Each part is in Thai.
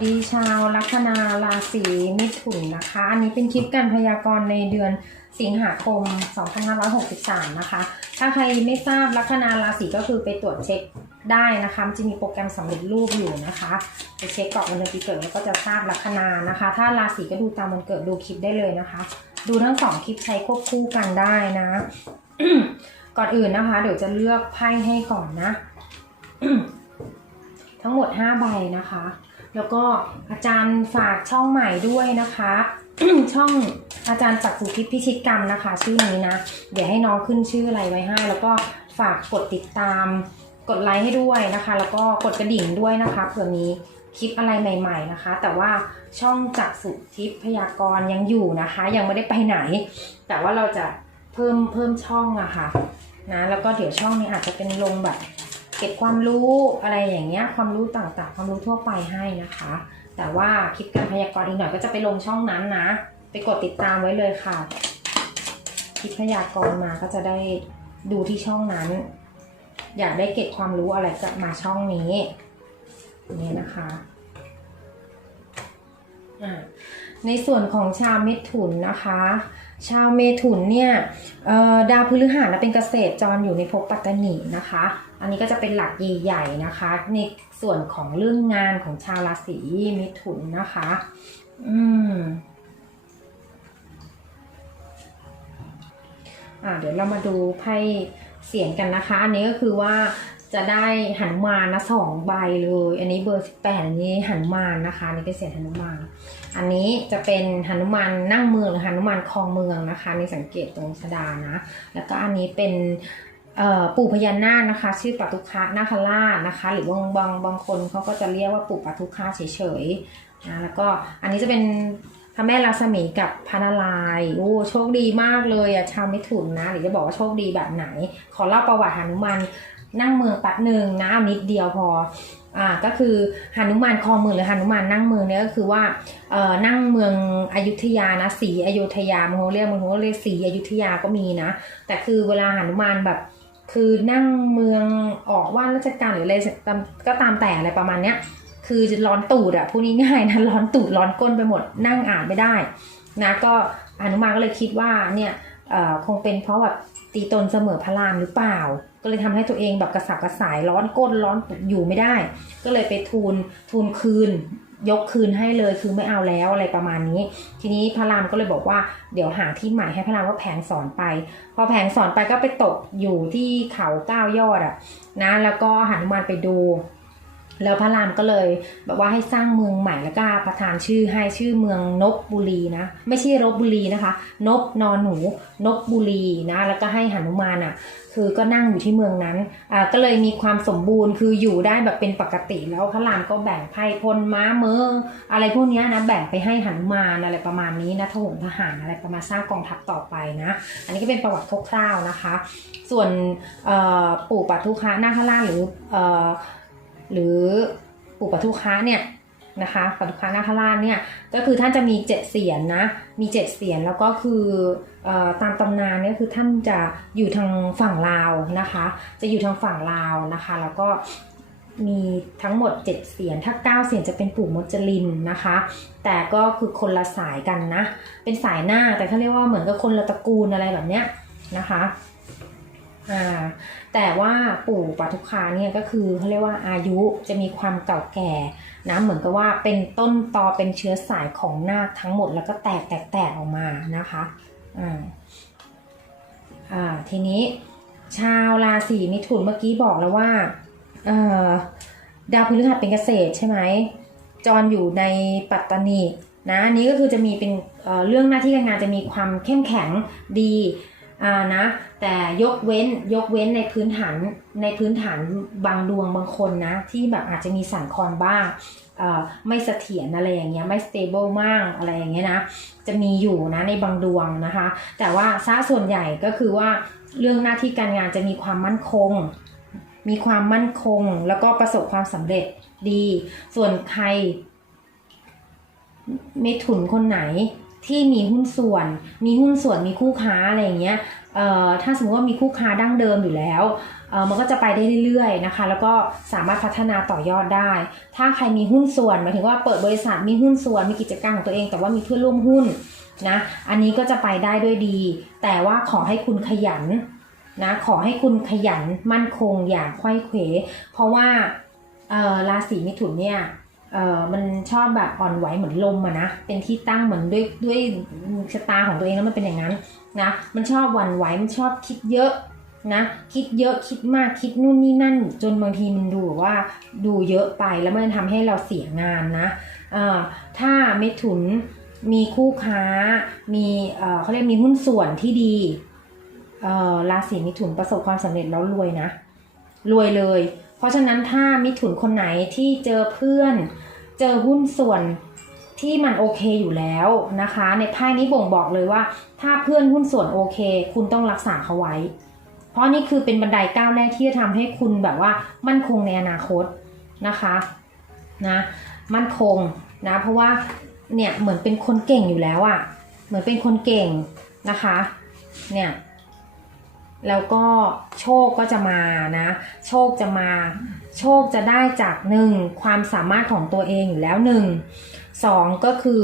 สวัสดีชาวลัคนาราศีมิถุนนะคะ อันนี้เป็นคลิปการพยากรณ์ในเดือนสิงหาคม 2563 นะคะ ถ้าใครไม่ทราบลัคนาราศีก็คือไปตรวจเช็คได้นะคะจะมีโปรแกรมสำเร็จรูปอยู่นะคะไปเช็คกรอกวันเดือนปีเกิดแล้วก็จะทราบลัคนานะคะ ถ้าราศีก็ดูตามวันเกิดดูคลิปได้เลยนะคะ ดูทั้งสองคลิปใช้ควบคู่กันได้นะ ก่อนอื่นนะคะ เดี๋ยวจะเลือกไพ่ให้ก่อนนะ ทั้งหมด5ใบนะคะ แล้วก็อาจารย์ฝากช่องใหม่ด้วยนะคะ ช่องอาจารย์จักสุทิปพิชิตกรรมนะคะ ชื่อนี้นะ เดี๋ยวให้น้องขึ้นชื่ออะไรไว้ให้ แล้วก็ฝากกดติดตาม กดไลค์ให้ด้วยนะคะ แล้วก็กดกระดิ่งด้วยนะคะเผื่อมีคลิปอะไรใหม่ ๆนะคะ แต่ว่าช่องจักสุทิพย์พยากรยังอยู่นะคะ ยังไม่ได้ไปไหน แต่ว่าเราจะเพิ่มเพิ่มช่องอะค่ะนะแล้วก็เดี๋ยวช่องนี้อาจจะเป็นลงแบบ เก็บความรู้อะไรอย่างเงี้ยความรู้ต่างๆ ความรู้ทั่วไปให้นะคะ แต่ว่าคลิปการพยากรณ์อีกหน่อยก็จะไปลงช่องนั้นนะ ไปกดติดตามไว้เลยค่ะคลิปพยากรณ์มาก็จะได้ดูที่ช่องนั้น อยากได้เก็บความรู้อะไรก็มาช่องนี้นี่นะคะอ่าในส่วนของชาวเมถุนนะคะ ชาวเมถุนเนี่ยดาวพฤหัสเป็นเกษตรจรอยู่ในภพปัตตานีนะคะ อันนี้ก็จะเป็นหลักใหญ่ๆนะคะ ในส่วนของเรื่องงานของชาวราศีเมถุนนะคะ อืมอ่าเดี๋ยวเรามาดูไพ่เสียงกันนะคะ อันนี้ก็คือว่าจะได้หันมานะสองใบเลย อันนี้เบอร์สิบแปดอันนี้หันมานนะคะนี่เป็นเสียงหันุมาน อันนี้จะเป็นหันุมานนั่งเมืองหรือหันุมานคลองเมืองนะคะในสังเกตตรงชดานะ แล้วก็อันนี้เป็น ปู่พญานาคนะคะ ชื่อปตุคะนาคราชนะคะ หรือบางบางบางคนเขาก็จะเรียกว่าปู่ปตุคะเฉยๆนะแล้วก็อันนี้จะเป็นพระแม่ลักษมีกับพระนารายณ์โอ้โชคดีมากเลยอะชาวมิถุนนะหรือจะบอกว่าโชคดีแบบไหน ขอเล่าประวัติหนุมานนั่งเมืองแป๊บหนึ่งนะเอานิดเดียวพออ่าก็คือหนุมานคลองเมืองหรือหนุมานนั่งเมืองเนี่ยก็คือว่าเอ่อนั่งเมืองอยุธยานะศรีอยุธยาบางคนเรียกบางคนเรียกศรีอยุธยาก็มีนะ แต่คือเวลาหนุมานแบบ คือนั่งเมืองออกว่าราชการหรืออะไรก็ตามแต่อะไรประมาณเนี้ยคือจะร้อนตูดอะพูดง่ายๆนะร้อนตูดร้อนก้นไปหมดนั่งอ่านไม่ได้นะก็อนุมาก็เลยคิดว่าเนี่ยคงเป็นเพราะแบบตีตนเสมอพระรามหรือเปล่า ก็เลยทำให้ตัวเองแบบกระสับกระส่ายร้อนก้นร้อนอยู่ไม่ได้ ก็เลยไปทูลทูลคืน ยกคืนให้เลยคือไม่เอาแล้วอะไรประมาณนี้ ทีนี้พระรามก็เลยบอกว่าเดี๋ยวหาที่ใหม่ให้พระรามว่าแผงสอนไป พอแผงสอนไปก็ไปตกอยู่ที่เขาเก้ายอดอะนะแล้วก็หนุมานไปดู แล้วพระรามก็เลยแบบว่าให้สร้างเมืองใหม่แล้วก็ประทานชื่อให้ชื่อเมืองนบบุรีนะ ไม่ใช่รบบุรีนะคะ นบนอนหนูนบบุรีนะแล้วก็ให้หนุมานอะ คือก็นั่งอยู่ที่เมืองนั้นอ่าก็เลยมีความสมบูรณ์คืออยู่ได้แบบเป็นปกติ แล้วพระรามก็แบ่งไพ่พลม้าเมืออะไรพวกเนี้ยนะแบ่งไปให้หนุมานอะไรประมาณนี้นะทหงทหารอะไรประมาณสร้างกองทัพต่อไปนะ อันนี้ก็เป็นประวัติคร่าวๆนะคะ ส่วนปู่ปัทุคะนาคราชหรืออ หรือปู่ปทุคะเนี่ยนะคะปทุคะนาคราชเนี่ยก็คือท่านจะมีเจ็ดเสียนนะมีเจ็ดเสียนแล้วก็คืออตามตำนานเนี่ยคือท่านจะอยู่ทางฝั่งลาวนะคะ จะอยู่ทางฝั่งลาวนะคะ แล้วก็มีทั้งหมด7เสียนถ้า9เสียนจะเป็นปู่มดจลินนะคะ แต่ก็คือคนละสายกันนะ เป็นสายหน้าแต่เขาเรียกว่าเหมือนกับคนละตระกูลอะไรแบบเนี้ยนะคะ อ่าแต่ว่าปู่ปาทุคาเนี่ยก็คือเขาเรียกว่าอายุจะมีความเก่าแก่นะเหมือนกับว่าเป็นต้นตอเป็นเชื้อสายของนาคทั้งหมดแล้วก็แตกแตกแตกออกมานะคะอ่าอ่าทีนี้ชาวราศีมิถุนเมื่อกี้บอกแล้วว่าเอ่อดาวพฤหัสเป็นเกษตรใช่ไหมจรอยู่ในปัตตานีนะอันนี้ก็คือจะมีเป็นเเรื่องหน้าที่การงานจะมีความเข้มแข็งดี อ่านะแต่ยกเว้นยกเว้นในพื้นฐานในพื้นฐานบางดวงบางคนนะ ที่แบบอาจจะมีสั่นคลอนบ้างไม่เสถียรอะไรอย่างเงี้ยไม่ stable มากอะไรอย่างเงี้ยนะจะมีอยู่นะในบางดวงนะคะ แต่ว่าซะส่วนใหญ่ก็คือว่าเรื่องหน้าที่การงานจะมีความมั่นคง มีความมั่นคงแล้วก็ประสบความสำเร็จดี ส่วนใครเมถุนคนไหน ที่มีหุ้นส่วน มีหุ้นส่วนมีคู่ค้าอะไรอย่างเงี้ยเอ่อถ้าสมมติว่ามีคู่ค้าดั้งเดิมอยู่แล้วเออมันก็จะไปได้เรื่อยๆนะคะ แล้วก็สามารถพัฒนาต่อยอดได้ ถ้าใครมีหุ้นส่วนหมายถึงว่าเปิดบริษัทมีหุ้นส่วนมีกิจการของตัวเอง แต่ว่ามีเพื่อนร่วมหุ้นนะ อันนี้ก็จะไปได้ด้วยดี แต่ว่าขอให้คุณขยันนะขอให้คุณขยันมั่นคงอย่าไขว้เขวเพราะว่าเอ่อราศีมิถุนเนี่ย เออมันชอบแบบอ่อนไหวเหมือนลมอะนะ เป็นที่ตั้งเหมือนด้วยด้วยชะตาของตัวเองแล้วมันเป็นอย่างนั้นนะ มันชอบหวั่นไหว มันชอบคิดเยอะนะ คิดเยอะ คิดมาก คิดนู่นนี่นั่น จนบางทีมันดูแบบว่าดูเยอะไปแล้วมันทำให้เราเสียงานนะเอ่อถ้าเมถุนมีคู่ค้า มีเออเขาเรียกมีหุ้นส่วนที่ดีเอ่อราศีมิถุนประสบความสำเร็จแล้วรวยนะ รวยเลย เพราะฉะนั้นถ้ามิถุนคนไหนที่เจอเพื่อน เจอหุ้นส่วนที่มันโอเคอยู่แล้วนะคะ ในไพ่นี้บ่งบอกเลยว่า ถ้าเพื่อนหุ้นส่วนโอเค คุณต้องรักษาเขาไว้ เพราะนี่คือเป็นบันไดก้าวแรกที่จะทำให้คุณแบบว่ามั่นคงในอนาคตนะคะนะมั่นคงนะเพราะว่าเนี่ยเหมือนเป็นคนเก่งอยู่แล้วอะ่ะเหมือนเป็นคนเก่งนะคะเนี่ย แล้วก็โชคก็จะมานะ โชคจะมา โชคจะได้จากหนึ่งความสามารถของตัวเองอยู่แล้วหนึ่งสองก็คือ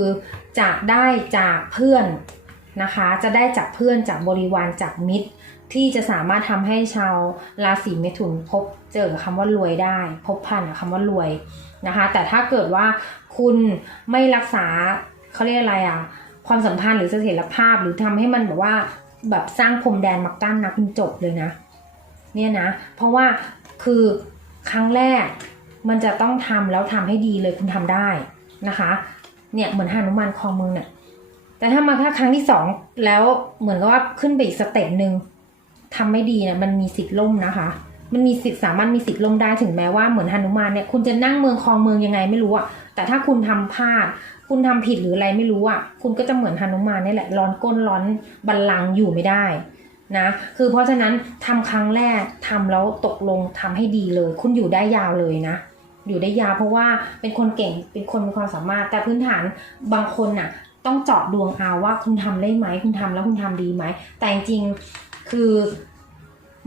จะได้จากเพื่อนนะคะ จะได้จากเพื่อนจากบริวารจากมิตร ที่จะสามารถทำให้ชาวราศีเมถุนพบเจอคำว่ารวยได้ พบพันคำว่ารวยนะคะ แต่ถ้าเกิดว่าคุณไม่รักษาเขาเรียกอะไรอะความสัมพันธ์หรือเสถียรภาพหรือทำให้มันแบบว่า แบบสร้างพรมแดนมากั้นนะคุณจบเลยนะ เนี่ยนะ เพราะว่าคือครั้งแรกมันจะต้องทำแล้วทำให้ดีเลยคุณทำได้นะคะ เนี่ยเหมือนหานุมานคลองเมืองเนี่ยแต่ถ้ามาถ้าครั้งที่สองแล้วเหมือนกับว่าขึ้นไปอีกสเต็ปหนึ่งทำไม่ดีนะมันมีสิทธิ์ล่มนะคะ มันมีสิทธิ์สามารถมีสิทธิ์ล่มได้ถึงแม้ว่าเหมือนหนุมานเนี่ยคุณจะนั่งเมืองคลองเมืองยังไงไม่รู้อะแต่ถ้าคุณทำพลาด คุณทำผิดหรืออะไรไม่รู้อะคุณก็จะเหมือนหนุมานนี่แหละร้อนก้นร้อนบัลลังอยู่ไม่ได้นะคือเพราะฉะนั้นทำครั้งแรกทำแล้วตกลงทำให้ดีเลย คุณอยู่ได้ยาวเลยนะ อยู่ได้ยาวเพราะว่าเป็นคนเก่งเป็นคนมีความสามารถ แต่พื้นฐานบางคนน่ะต้องเจาะดวงเอาว่าคุณทำได้ไหมคุณทำแล้วคุณทำดีไหม แต่จริงๆคือ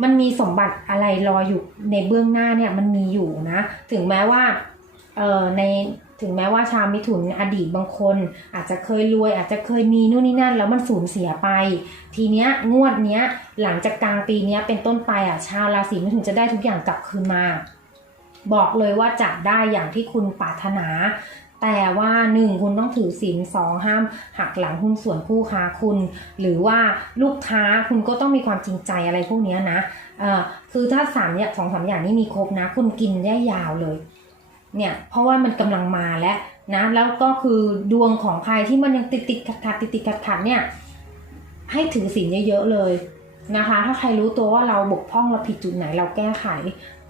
มันมีสมบัติอะไรรออยู่ในเบื้องหน้าเนี่ยมันมีอยู่นะ ถึงแม้ว่าเออใน ถึงแม้ว่าชาวมิถุนอดีตบางคน อาจจะเคยรวย อาจจะเคยมีนู่นนี่นั่น แล้วมันสูญเสียไป ทีเนี้ยงวดเนี้ยหลังจากกลางปีเนี้ยเป็นต้นไปอะชาวราศีมิถุนจะได้ทุกอย่างกลับคืนมา บอกเลยว่าจะได้อย่างที่คุณปรารถนา แต่ว่าหนึ่งคุณต้องถือศีลสองห้ามหักหลังหุ้นส่วนคู่ค้าคุณ หรือว่าลูกค้าคุณก็ต้องมีความจริงใจอะไรพวกเนี้ยนะอ่อคือถ้าสามเนี่ยสองสามอย่างนี้มีครบนะ คุณกินได้ยาวเลย เนี่ยเพราะว่ามันกำลังมาแล้วนะแล้วก็คือดวงของใครที่มันยังติดติดขัดขัดติดติดขัดขัดเนี่ยให้ถือศีลเยอะๆเลยนะคะ ถ้าใครรู้ตัวว่าเราบกพร่องเราผิดจุดไหนเราแก้ไข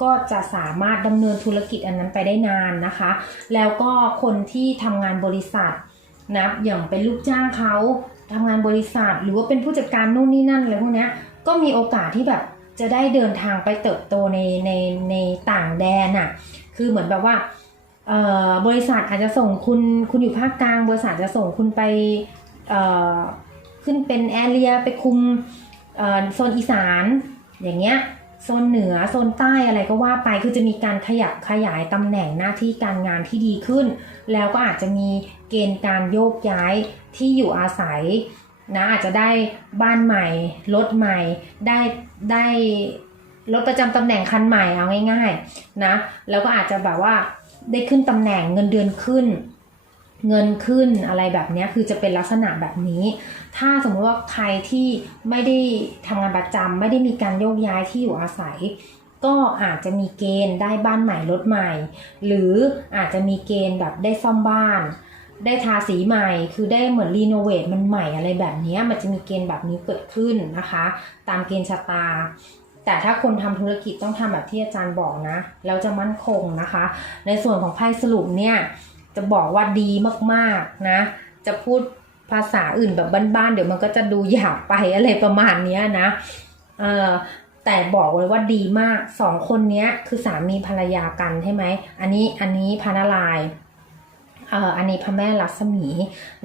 ก็จะสามารถดำเนินธุรกิจอันนั้นไปได้นานนะคะ แล้วก็คนที่ทำงานบริษัทนะอย่างเป็นลูกจ้างเขาทำงานบริษัท หรือว่าเป็นผู้จัดการนู่นนี่นั่นอะไรพวกเนี้ยก็มีโอกาสที่แบบจะได้เดินทางไปเติบโตในในในต่างแดนอะ่ะ คือเหมือนแบบว่าบริษัทอาจจะส่งคุณคุณอยู่ภาคกลาง บริษัทจะส่งคุณไปขึ้นเป็นแอเรียไปคุมโซนอีสานอย่างเงี้ยโซนเหนือโซนใต้อะไรก็ว่าไปคือจะมีการขยับขยายตำแหน่งหน้าที่การงานที่ดีขึ้น แล้วก็อาจจะมีเกณฑ์การโยกย้ายที่อยู่อาศัยนะอาจจะได้บ้านใหม่รถใหม่ได้ได้ รถประจำตำแหน่งคันใหม่เอาง่ายๆนะแล้วก็อาจจะแบบว่าได้ขึ้นตำแหน่งเงินเดือนขึ้น เงินขึ้นอะไรแบบนี้คือจะเป็นลักษณะแบบนี้ ถ้าสมมติว่าใครที่ไม่ได้ทำงานประจำไม่ได้มีการโยกย้ายที่อยู่อาศัย ก็อาจจะมีเกณฑ์ได้บ้านใหม่รถใหม่ หรืออาจจะมีเกณฑ์แบบได้ซ่อมบ้านได้ทาสีใหม่ คือได้เหมือนรีโนเวทมันใหม่อะไรแบบนี้ มันจะมีเกณฑ์แบบนี้เกิดขึ้นนะคะ ตามเกณฑ์ชะตา แต่ถ้าคนทำธุรกิจต้องทำแบบที่อาจารย์บอกนะแล้วจะมั่นคงนะคะ ในส่วนของไพ่สรุปเนี่ยจะบอกว่าดีมากๆนะ จะพูดภาษาอื่นแบบบ้านๆเดี๋ยวมันก็จะดูหยาบไปอะไรประมาณเนี้ยนะเออแต่บอกเลยว่าดีมากสองคนนี้คือสามีภรรยากันใช่ไหมอันนี้อันนี้พานารายเอ่ออันนี้พระแม่ลักษมี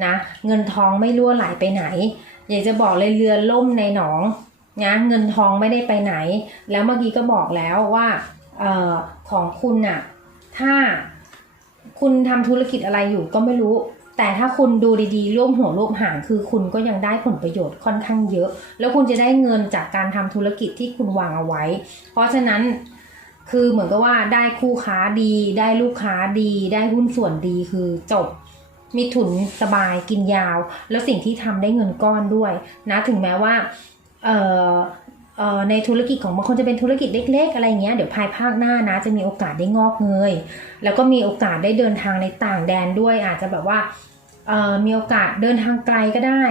นะ เงินทองไม่รั่วไหลไปไหน อยากจะบอกเลยเรือล่มในหนอง นะเงินทองไม่ได้ไปไหน แล้วเมื่อกี้ก็บอกแล้วว่าออของคุณน่ะถ้าคุณทำธุรกิจอะไรอยู่ก็ไม่รู้ แต่ถ้าคุณดูดีๆร่วมหัวร่วมหางคือคุณก็ยังได้ผลประโยชน์ค่อนข้างเยอะ แล้วคุณจะได้เงินจากการทำธุรกิจที่คุณวางเอาไว้ เพราะฉะนั้นคือเหมือนกับว่าได้คู่ค้าดี ได้ลูกค้าดี ได้หุ้นส่วนดีคือจบมีถุนสบายกินยาว แล้วสิ่งที่ทำได้เงินก้อนด้วยนะถึงแม้ว่า เอ่อเอ่อในธุรกิจของบางคนจะเป็นธุรกิจเล็ก ๆ อะไรเงี้ยเดี๋ยวภายภาคหน้านะ จะมีโอกาสได้งอกเงยแล้วก็มีโอกาสได้เดินทางในต่างแดนด้วย อาจจะแบบว่าเอ่อมีโอกาสเดินทางไกลก็ได้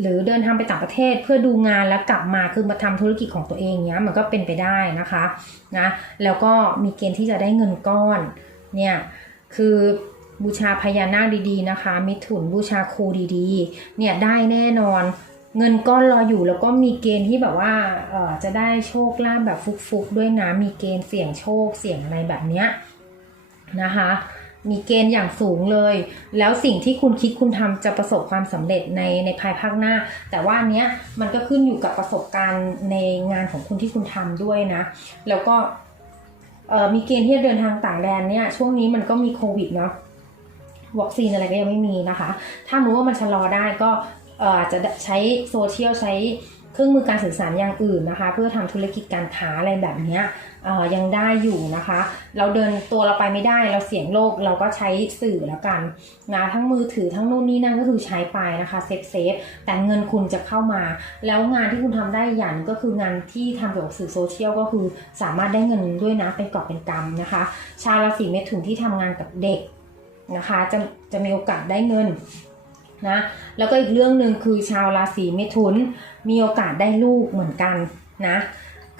หรือเดินทางไปต่างประเทศเพื่อดูงานแล้วกลับมาคือมาทำธุรกิจของตัวเองเนี้ยมันก็เป็นไปได้นะคะนะแล้วก็มีเกณฑ์ที่จะได้เงินก้อนเนี่ยคือบูชาพญานาคดีๆนะคะ มิถุนบูชาครูดีๆ เนี่ยได้แน่นอน เงินก้อนรออยู่แล้วก็มีเกณฑ์ที่แบบว่าเออจะได้โชคลาภแบบฟุกๆด้วยนะมีเกณฑ์เสี่ยงโชคเสี่ยงอะไรแบบเนี้ยนะคะ มีเกณฑ์อย่างสูงเลย แล้วสิ่งที่คุณคิดคุณทำจะประสบความสำเร็จในในภายภาคหน้า แต่ว่าเนี้ยมันก็ขึ้นอยู่กับประสบการณ์ในงานของคุณที่คุณทำด้วยนะ แล้วก็เออมีเกณฑ์ที่จะเดินทางต่างแดนเนี่ยช่วงนี้มันก็มีโควิดเนาะวัคซีนอะไรก็ยังไม่มีนะคะ ถ้ารู้ว่ามันชะลอได้ก็ อาจจะใช้โซเชียลใช้เครื่องมือการสื่อสารอย่างอื่นนะคะ เพื่อทำธุรกิจการค้าอะไรแบบนี้ยังได้อยู่นะคะ เราเดินตัวเราไปไม่ได้ เราเสี่ยงโรคเราก็ใช้สื่อแล้วกันนะทั้งมือถือทั้งนู่นนี่นั่นก็คือใช้ไปนะคะเซฟเซฟแต่เงินคุณจะเข้ามา แล้วงานที่คุณทำได้อย่างหนึ่งก็คืองานที่ทำเกี่ยวกับสื่อโซเชียลก็คือสามารถได้เงินด้วยนะเป็นกอบเป็นกำนะคะ ชาวราศีเมถุนที่ทำงานกับเด็กนะคะจะจะมีโอกาสได้เงิน นะแล้วก็อีกเรื่องหนึ่งคือชาวราศีเมถุนมีโอกาสได้ลูกเหมือนกันนะ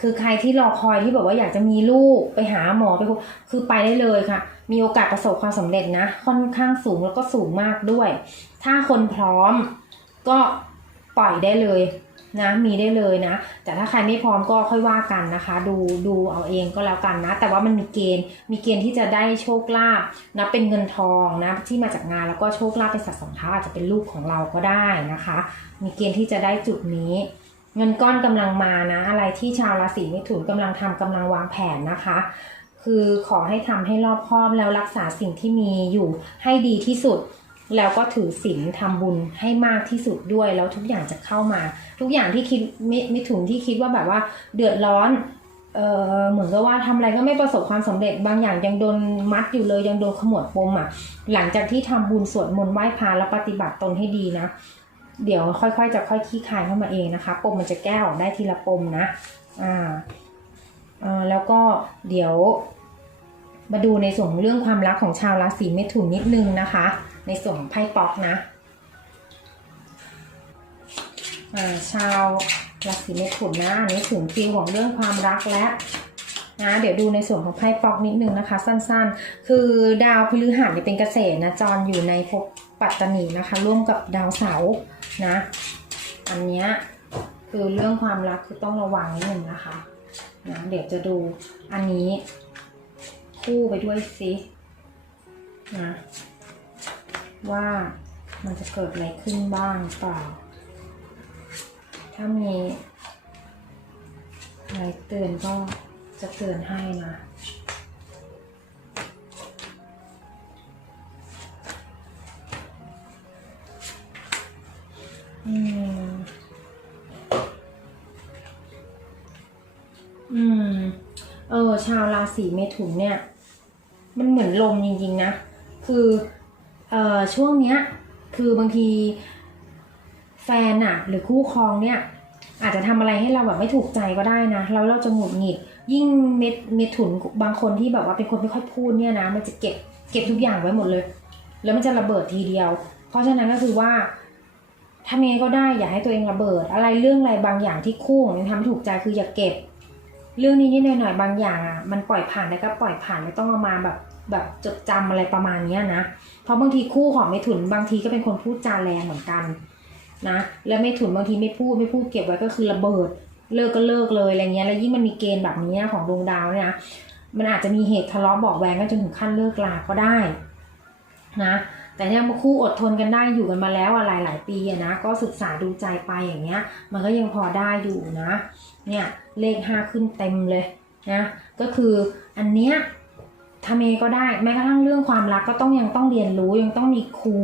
คือใครที่รอคอยที่แบบว่าอยากจะมีลูกไปหาหมอไปคือไปได้เลยค่ะ มีโอกาสประสบความสำเร็จนะ ค่อนข้างสูงแล้วก็สูงมากด้วย ถ้าคนพร้อมก็ปล่อยได้เลย นะมีได้เลยนะ แต่ถ้าใครไม่พร้อมก็ค่อยว่ากันนะคะ ดูดูเอาเองก็แล้วกันนะ แต่ว่ามันมีเกณฑ์มีเกณฑ์ที่จะได้โชคลาภนะเป็นเงินทองนะที่มาจากงานแล้วก็โชคลาภเป็นสัตว์สองเท้าอาจจะเป็นลูกของเราก็ได้นะคะ มีเกณฑ์ที่จะได้จุดนี้เงินก้อนกำลังมานะ อะไรที่ชาวราศีมิถุนกำลังทำกำลังวางแผนนะคะ คือขอให้ทำให้รอบคอบแล้วรักษาสิ่งที่มีอยู่ให้ดีที่สุด แล้วก็ถือศีลทำบุญให้มากที่สุดด้วย แล้วทุกอย่างจะเข้ามา ทุกอย่างที่คิดไมิมิถุนที่คิดว่าแบบว่าเดือดร้อนเออเหมือนกับว่าทำอะไรก็ไม่ประสบความสำเร็จบางอย่างยังโดนมัดอยู่เลยยังโดนขมวดปมอะหลังจากที่ทำบุญสวดมนต์ไหว้พระแล้วปฏิบัติตนให้ดีนะ เดี๋ยวค่อยๆจะค่อยขี้คายเข้ามาเองนะคะ ปมมันจะแก้ออกได้ทีละปมนะอ่าอ่าแล้วก็เดี๋ยวมาดูในส่วนเรื่องความรักของชาวราศีเมถุนนิดนึงนะคะ ในส่วนของไพ่ป๊อกนะาชาวราศีเมถุนนะอันนี้ถึงฟิลของเรื่องความรักและนะเดี๋ยวดูในส่วนของไพ่ป๊อกนิดนึงนะคะ สั้นๆ คือดาวพฤหัสเนี่ยเป็นเกษตรนะจรอยู่ในภพปัตตนีนะคะ ร่วมกับดาวเสาร์นะ อันเนี้ยคือเรื่องความรักคือต้องระวังนิดนึงนะคะนะเดี๋ยวจะดูอันนี้คู่ไปด้วยสินะ ว่ามันจะเกิดอะไรขึ้นบ้างหรือเปล่า ถ้ามีอะไรเตือนก็จะเตือนให้นะอืม อืม เออ ชาวราศีเมถุนเนี่ย มันเหมือนลมจริงๆนะ คือ เอ่อช่วงเนี้ยคือบางทีแฟนอะหรือคู่ครองเนี่ย อาจจะทำอะไรให้เราแบบไม่ถูกใจก็ได้นะแล้วเราจะหงุดหงิด ยิ่งเม็ดเม็ดถุนบางคนที่แบบว่าเป็นคนไม่ค่อยพูดเนี่ยนะ มันจะเก็บเก็บทุกอย่างไว้หมดเลย แล้วมันจะระเบิดทีเดียว เพราะฉะนั้นก็คือว่าทำยังไงก็ได้อย่าให้ตัวเองระเบิด อะไรเรื่องอะไรบางอย่างที่คู่ของยังทำถูกใจคืออย่าเก็บ เรื่องนี้นิดหน่อยบางอย่างอะมันปล่อยผ่านได้วก็ปล่อยผ่านไม่ต้องเอามาแบบ แบบจดจำอะไรประมาณเนี้นะ เพราะบางทีคู่ของเมถุนบางทีก็เป็นคนพูดจาแรงเหมือนกันนะ แล้วไม่ถุนบางทีไม่พูดไม่พูดเก็บไว้ก็คือระเบิด เลิกก็เลิกเลยอะไรเงี้ย แล้วยิ่งมันมีเกณฑ์แบบนี้ของดวงดาวเนี่ยนะ มันอาจจะมีเหตุทะเลาะบอกแวงกันจนถึงขั้นเลิกลาก็ได้นะ แต่เนี่ยคู่อดทนกันได้อยู่กันมาแล้วอะหลายหลายปีนะ ก็ศึกษาดูใจไปอย่างเงี้ย มันก็ยังพอได้อยู่นะ เนี่ยเลขห้าขึ้นเต็มเลยนะ ก็คืออันเนี้ย ทำเองก็ได้แม้กระทั่งเรื่องความรักก็ต้องยังต้องเรียนรู้ยังต้องมีครู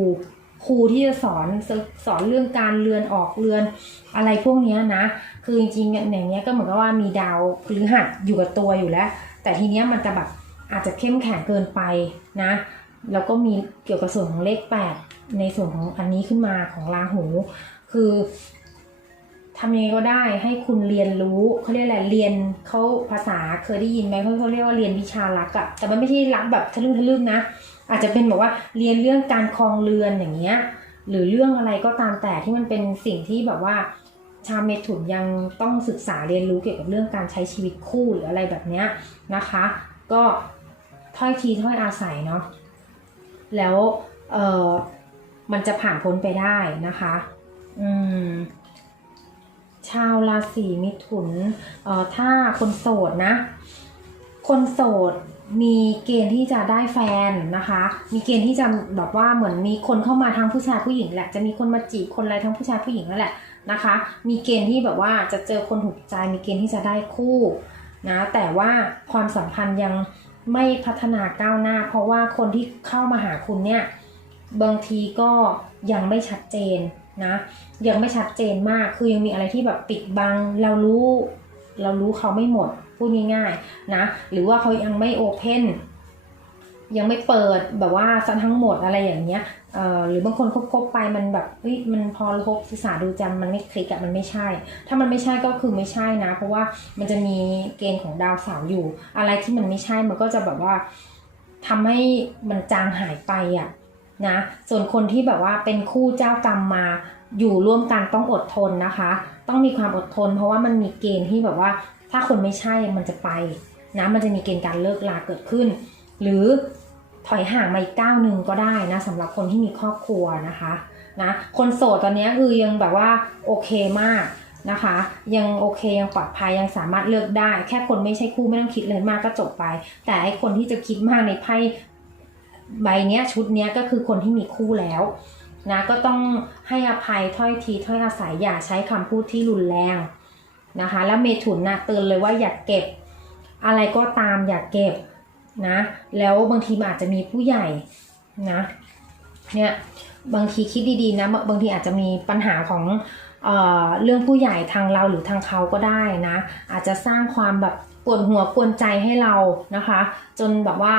ครูที่จะสอนสอนเรื่องการเรือนออกเรือนอะไรพวกนี้นะ คือจริงๆอย่างเงี้ยก็เหมือนกับว่ามีดาวพฤหัสอยู่กับตัวอยู่แล้ว แต่ทีเนี้ยมันจะแบบอาจจะเข้มแข็งเกินไปนะแล้วก็มีเกี่ยวกับส่วนของเลขแปดในส่วนของอันนี้ขึ้นมาของราหู คือ ทำยังไงก็ได้ให้คุณเรียนรู้เขาเรียกอะไรเรียนเขาภาษาเคยได้ยินไหมเขาเขาเรียกว่าเรียนวิชารักอะแต่มันไม่ใช่รักแบบทะลึ่งทะลึ่งนะ อาจจะเป็นแบบว่าเรียนเรื่องการครองเรือนอย่างเงี้ยหรือเรื่องอะไรก็ตามแต่ที่มันเป็นสิ่งที่แบบว่า ชาวเมถุนยังต้องศึกษาเรียนรู้เกี่ยวกับเรื่องการใช้ชีวิตคู่หรืออะไรแบบเนี้ยนะคะ ก็ถ้อยทีถ้อยอาศัยเนาะแล้วเออมันจะผ่านพ้นไปได้นะคะ อืม ชาวราศีมิถุนเอ่อถ้าคนโสดนะ คนโสดมีเกณฑ์ที่จะได้แฟนนะคะ มีเกณฑ์ที่จะแบบว่าเหมือนมีคนเข้ามาทางผู้ชายผู้หญิงแหละ จะมีคนมาจีบคนอะไรทั้งผู้ชายผู้หญิงนั่นแหละนะคะ มีเกณฑ์ที่แบบว่าจะเจอคนถูกใจ มีเกณฑ์ที่จะได้คู่นะ แต่ว่าความสัมพันธ์ยังไม่พัฒนาก้าวหน้า เพราะว่าคนที่เข้ามาหาคุณเนี่ย บางทีก็ยังไม่ชัดเจน นะยังไม่ชัดเจนมากคือยังมีอะไรที่แบบปิดบังเรารู้เรารู้เขาไม่หมดพูดง่ายๆนะหรือว่าเขายังไม่โอเพนยังไม่เปิดแบบว่าซะทั้งหมดอะไรอย่างเงี้ยหรือบางคนคบๆไปมันแบบเฮ้ยมันพอคบศึกษาดูใจมันไม่คลิกอะมันไม่ใช่ ถ้ามันไม่ใช่ก็คือไม่ใช่นะ เพราะว่ามันจะมีเกณฑ์ของดาวเสาร์อยู่ อะไรที่มันไม่ใช่มันก็จะแบบว่าทำให้มันจางหายไปอะ นะ ส่วนคนที่แบบว่าเป็นคู่เจ้ากรรมมาอยู่ร่วมกันต้องอดทนนะคะ ต้องมีความอดทน เพราะว่ามันมีเกณฑ์ที่แบบว่า ถ้าคนไม่ใช่มันจะไปนะมันจะมีเกณฑ์การเลิกลาเกิดขึ้น หรือถอยห่างมาอีกก้าวหนึ่งก็ได้นะสำหรับคนที่มีครอบครัวนะคะนะคนโสดตอนนี้คือยังแบบว่าโอเคมากนะคะ ยังโอเคยังปลอดภัยยังสามารถเลือกได้ แค่คนไม่ใช่คู่ไม่ต้องคิดเลยมากก็จบไป แต่ไอคนที่จะคิดมากในไพ่ ใบเนี้ยชุดเนี้ยก็คือคนที่มีคู่แล้วนะก็ต้องให้อภัยถ้อยทีถ้อยอาศัยอย่าใช้คำพูดที่รุนแรงนะคะ แล้วเมถุนนะเตือนเลยว่าอย่าเก็บ อะไรก็ตามอย่าเก็บนะแล้วบางทีมันอาจจะมีผู้ใหญ่นะเนี่ยบางทีคิดดีๆนะบางทีอาจจะมีปัญหาของเอ่อเรื่องผู้ใหญ่ทางเราหรือทางเขาก็ได้นะ อาจจะสร้างความแบบปวดหัวกวนใจให้เรานะคะ จนแบบว่า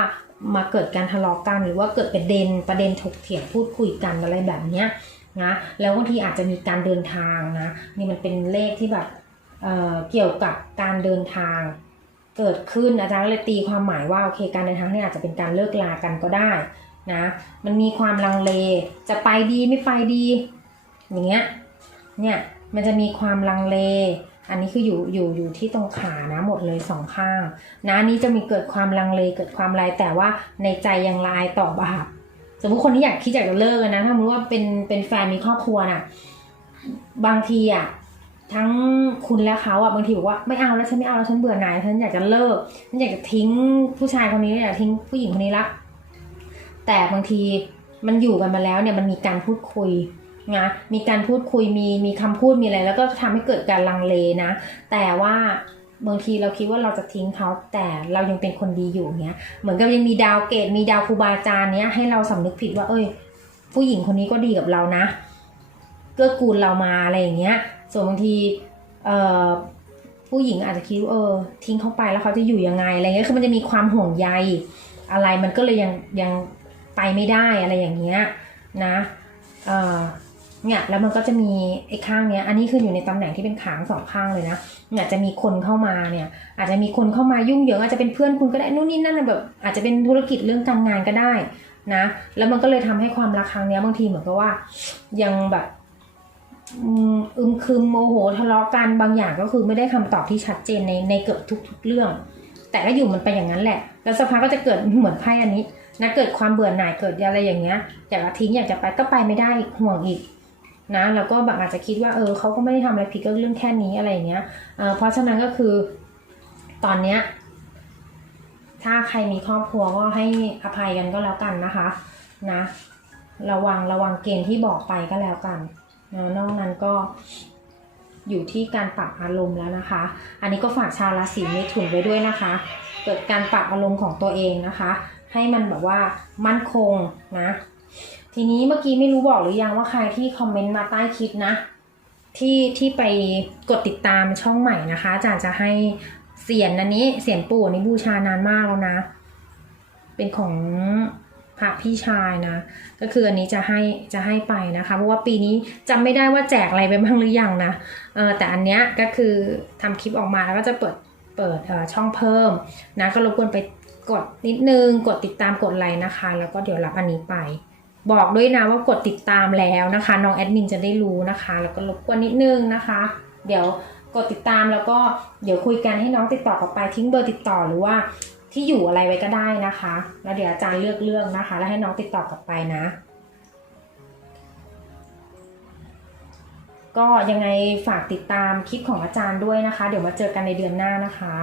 มาเกิดการทะเลาะกัน หรือว่าเกิดประเด็นประเด็นถกเถียงพูดคุยกันอะไรแบบเนี้ยนะแล้วบางทีอาจจะมีการเดินทางนะนี่มันเป็นเลขที่แบบเเกี่ยวกับการเดินทางเกิดขึ้นอาจารย์เลยตีความหมายว่าโอเคการเดินทางนี่อาจจะเป็นการเลิกลากันก็ได้นะมันมีความลังเลจะไปดีไม่ไปดีอย่างเงี้ยเนี่ยมันจะมีความลังเล อันนี้คืออยู่อยู่อยู่ที่ตรงขานะหมดเลยสองข้าง นะอันนี้จะมีเกิดความลังเลเกิดความอะไรแต่ว่าในใจยังลายต่อบาปสมมติคนที่อยากคิดอยากจะเลิกนะถ้าสมมติว่าเป็นเป็นแฟนมีครอบครัวน่ะ บางทีอะทั้งคุณและเขาอะบางทีบอกว่าไม่เอาแล้วฉันไม่เอาแล้วฉันเบื่อหน่ายฉันอยากจะเลิกฉันอยากจะทิ้งผู้ชายคนนี้อยากทิ้งผู้หญิงคนนี้ละแต่บางทีมันอยู่กันมาแล้วเนี่ยมันมีการพูดคุย นะมีการพูดคุยมีมีคำพูดมีอะไร แล้วก็ทำให้เกิดการลังเลนะ แต่ว่าบางทีเราคิดว่าเราจะทิ้งเขาแต่เรายังเป็นคนดีอยู่เนี้ยเหมือนกับยังมีดาวเกตมีดาวครูบาอาจารย์เนี้ยให้เราสำนึกผิดว่า เอ้ย ผู้หญิงคนนี้ก็ดีกับเรานะเกื้อกูลเรามาอะไรอย่างเงี้ย ส่วนบางทีเอ่อผู้หญิงอาจจะคิดว่าเออทิ้งเขาไปแล้วเขาจะอยู่ยังไงอะไรเงี้ยคือมันจะมีความห่วงใยอะไรมันก็เลยยังยังไปไม่ได้อะไรอย่างเงี้ยนะเอ่อ เนี่ยแล้วมันก็จะมีไอ้ข้างเนี้ย อันนี้คืออยู่ในตำแหน่งที่เป็นขางสองข้างเลยนะเนี่ยจะมีคนเข้ามาเนี่ย อาจจะมีคนเข้ามายุ่งเหยิงอาจจะเป็นเพื่อนคุณก็ได้นู่นนี่นั่นแบบอาจจะเป็นธุรกิจเรื่องการงานก็ได้นะ แล้วมันก็เลยทำให้ความรักครั้งเนี้ยบางทีเหมือนกับว่า ยังแบบอึมครึมโมโหทะเลาะกันบางอย่างก็คือไม่ได้คำตอบที่ชัดเจนในในเกือบทุก ๆ เรื่อง แต่ก็อยู่มันไปอย่างนั้นแหละ แล้วสักพักก็จะเกิดเหมือนไพ่อันนี้นะเกิดความเบื่อหน่ายเกิดอะไรอย่างเงี้ยอยากทิ้งอยากจะไปก็ไปไม่ได้ห่วงอีก นะแล้วก็บางอาจจะคิดว่าเออเขาก็ไม่ได้ทำอะไรผิดก็เรื่องแค่นี้อะไรอย่างเงี้ยเออเพราะฉะนั้นก็คือตอนเนี้ยถ้าใครมีครอบครัวก็ให้อภัยกันก็แล้วกันนะคะนะระวังระวังเกณฑ์ที่บอกไปก็แล้วกันนะนอกนั้นก็อยู่ที่การปรับอารมณ์แล้วนะคะ อันนี้ก็ฝากชาวราศีเมถุนไว้ด้วยนะคะ เกิดการปรับอารมณ์ของตัวเองนะคะ ให้มันแบบว่ามั่นคงนะ ทีนี้เมื่อกี้ไม่รู้บอกหรือยังว่าใครที่คอมเมนต์มาใต้คลิปนะ ที่ที่ไปกดติดตามช่องใหม่นะคะอาจารย์จะให้เสียนอันนี้เสียนปู่นี้บูชานานมากแล้วนะ เป็นของพระพี่ชายนะ ก็คืออันนี้จะให้จะให้ไปนะคะ เพราะว่าปีนี้จำไม่ได้ว่าแจกอะไรไปบ้างหรือยังนะเออแต่อันเนี้ยก็คือทำคลิปออกมาแล้วก็จะเปิดเปิดเอ่อช่องเพิ่มนะก็รบกวนไปกดนิดนึง กดติดตามกดไลค์นะคะ แล้วก็เดี๋ยวรับอันนี้ไป บอกด้วยนะว่ากดติดตามแล้วนะคะ น้องแอดมินจะได้รู้นะคะ แล้วก็รบกวนนิดนึงนะคะ เดี๋ยวกดติดตามแล้วก็เดี๋ยวคุยกันให้น้องติดต่อกลับไปทิ้งเบอร์ติดต่อหรือว่าที่อยู่อะไรไว้ก็ได้นะคะ แล้วเดี๋ยวอาจารย์เลือกเรื่องนะคะ แล้วให้น้องติดต่อกลับไปนะ ก็ยังไงฝากติดตามคลิปของอาจารย์ด้วยนะคะ เดี๋ยวมาเจอกันในเดือนหน้านะคะ